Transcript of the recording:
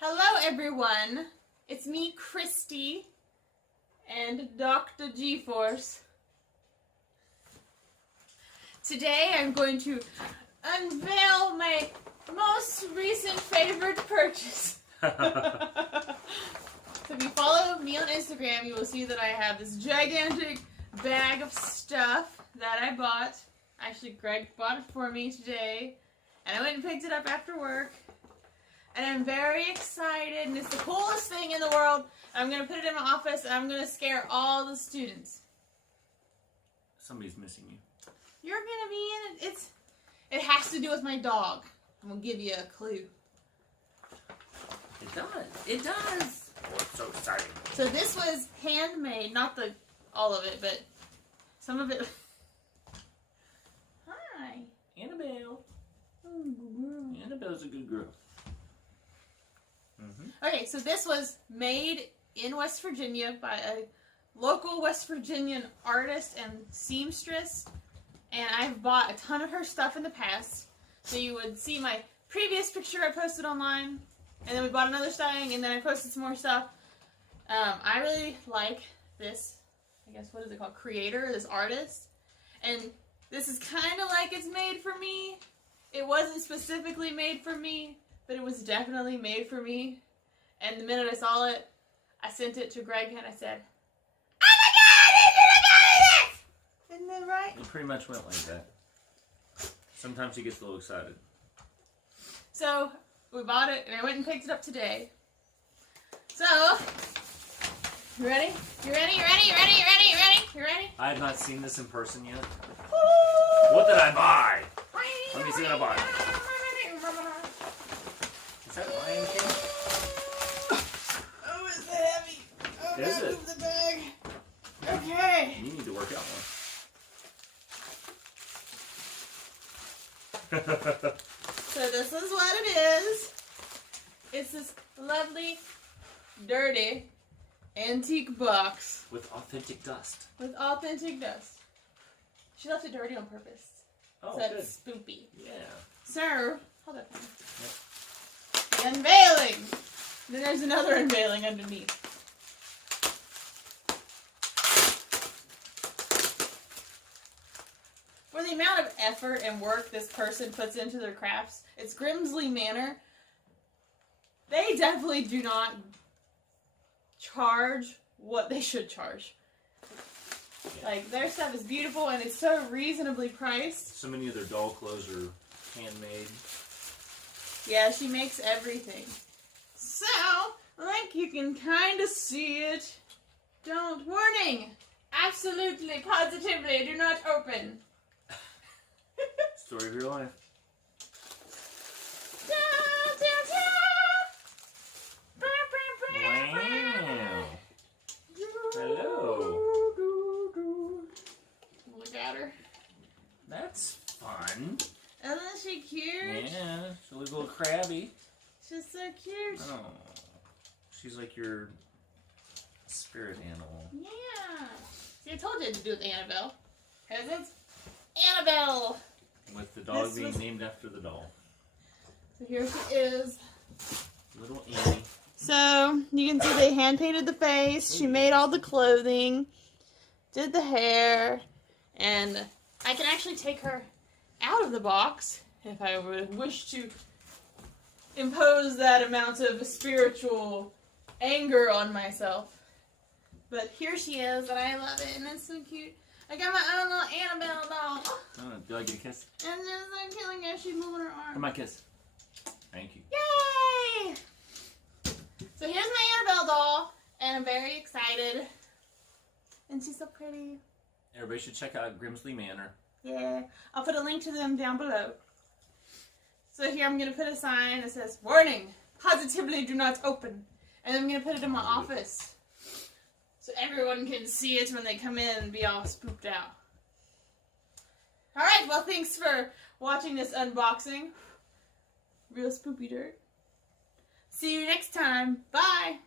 Hello everyone, it's me, Christy, and Dr. G-Force. Today I'm going to unveil my most recent favorite purchase. So if you follow me on Instagram, you will see that I have this gigantic bag of stuff that I bought. Actually, Greg bought it for me today, and I went and picked it up after work. And I'm very excited, and it's the coolest thing in the world. I'm going to put it in my office, and I'm going to scare all the students. Somebody's missing you. You're going to be in it. It has to do with my dog. I'm going to give you a clue. It does. It does. Oh, it's so exciting. So this was handmade, not all of it, but some of it. Hi. Annabelle. Oh, good girl. Annabelle's a good girl. Okay, so this was made in West Virginia by a local West Virginian artist and seamstress, and I've bought a ton of her stuff in the past. So you would see my previous picture I posted online, and then we bought another styling, and then I posted some more stuff. I really like this, I guess, what is it called, creator, this artist, and this is kind of like it's made for me. It wasn't specifically made for me, but it was definitely made for me. And the minute I saw it, I sent it to Greg and I said, "Oh my God, this! Isn't that right?" It pretty much went like that. Sometimes he gets a little excited. So, we bought it and I went and picked it up today. So, you ready? You ready? You ready? You ready? You ready? You ready? You ready? I have not seen this in person yet. Woo! What did I buy? Let me see what I bought. Is that Lion King? Oh, it's heavy. Oh, Is it? move the bag. Okay. You need to work out more. So this is what it is. It's this lovely, dirty, antique box. With authentic dust. With authentic dust. She left it dirty on purpose. Oh, So good. it's spoopy. Yeah. So, hold up. The unveiling. Then there's another unveiling underneath. For the amount of effort and work this person puts into their crafts, it's Grimsley Manor. They definitely do not charge what they should charge. Yeah. Like, their stuff is beautiful and it's so reasonably priced. So many of their doll clothes are handmade. Yeah, she makes everything. So, like you can kind of see it. Warning! Absolutely, positively, do not open. Story of your life. Wow. Hello. Look at her. That's fun. Isn't she cute? Yeah, she looks a little crabby. She's so cute. Oh, she's like your spirit animal. Yeah. See, I told you to do it with Annabelle. Because it's Annabelle. With the dog This being was- named after the doll. So here she is. Little Annie. So, you can see they hand painted the face. She made all the clothing. Did the hair. And I can actually take her out of the box if I would wish to impose that amount of spiritual anger on myself. But here she is, and I love it, and it's so cute. I got my own little Annabelle doll. Oh, do I get a kiss? And just I'm killing her, she's moving her arm. Come my kiss. Thank you. Yay! So here's my Annabelle doll, and I'm very excited. And she's so pretty. Everybody should check out Grimsley Manor. Yeah, I'll put a link to them down below. So here I'm going to put a sign that says, "Warning, positively do not open." And I'm going to put it in my office. So everyone can see it when they come in and be all spooked out. Alright, well thanks for watching this unboxing. Real spoopy dirt. See you next time. Bye!